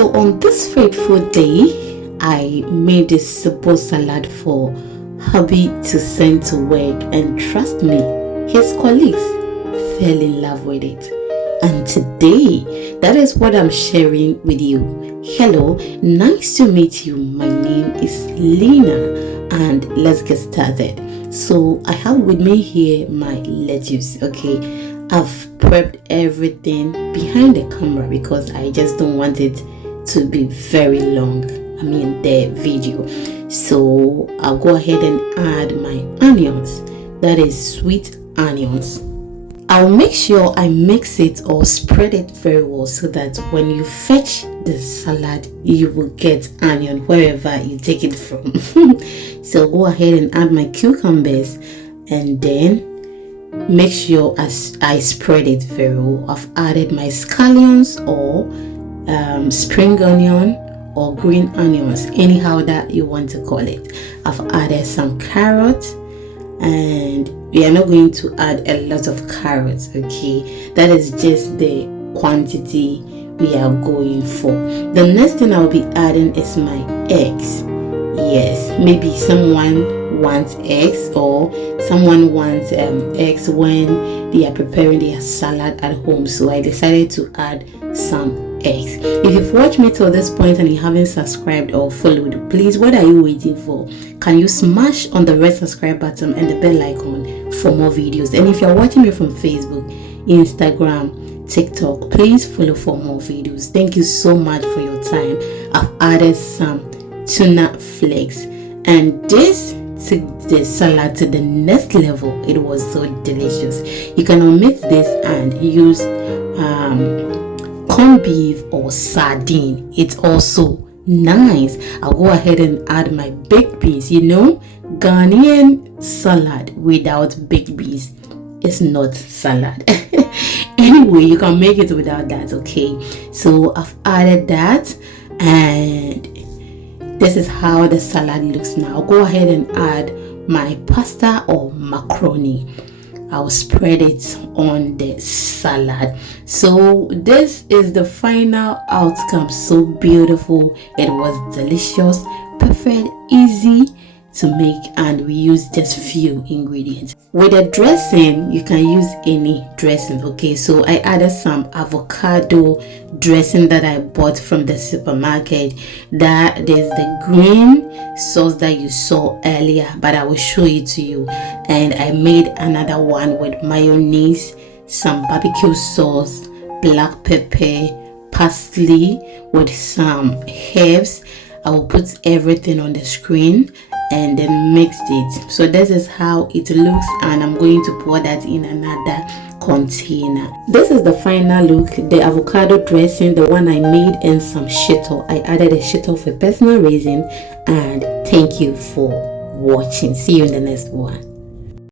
So on this fateful day, I made this simple salad for hubby to send to work, and trust me, his colleagues fell in love with it. And today, that is what I'm sharing with you. Hello, nice to meet you. My name is Lena, and let's get started. So I have with me here my lettuce. Okay, I've prepped everything behind the camera because I just don't want it to be very long, the video. So I'll go ahead and add my onions, that is sweet onions. I'll make sure I mix it or spread it very well so that when you fetch the salad, you will get onion wherever you take it from. So go ahead and add my cucumbers, and then make sure as I spread it very well. I've added my scallions or spring onion or green onions, anyhow that you want to call it. I've added some carrots, and we are not going to add a lot of carrots, okay? That is just the quantity we are going for. The next thing I'll be adding is my eggs. Yes, maybe someone wants eggs, or someone wants eggs when they are preparing their salad at home. So I decided to add some eggs. If you've watched me till this point and you haven't subscribed or followed, please, what are you waiting for? Can you smash on the red subscribe button and the bell icon for more videos? And if you're watching me from Facebook, Instagram, TikTok, please follow for more videos. Thank you so much for your time. I've added some tuna flakes, and this took the salad to the next level. It was so delicious. You can omit this and use corned beef or sardine. It's also nice. I'll go ahead and add my baked beans. Ghanaian salad without baked beans is not salad. Anyway, you can make it without that, okay? So I've added that, and this is how the salad looks now. I'll go ahead and add my pasta or macaroni. I'll spread it on the salad. So this is the final outcome. So beautiful. It was delicious, perfect, easy to make, and we use just few ingredients. With the dressing, you can use any dressing, okay? So I added some avocado dressing that I bought from the supermarket. That is the green sauce that you saw earlier, but I will show it to you. And I made another one with mayonnaise, some barbecue sauce, black pepper, parsley with some herbs. I will put everything on the screen and then mix it. So this is how it looks, and I'm going to pour that in another container. This is the final look. The avocado dressing, the one I made, and some shito. I added a shito for personal reason. And thank you for watching. See you in the next one.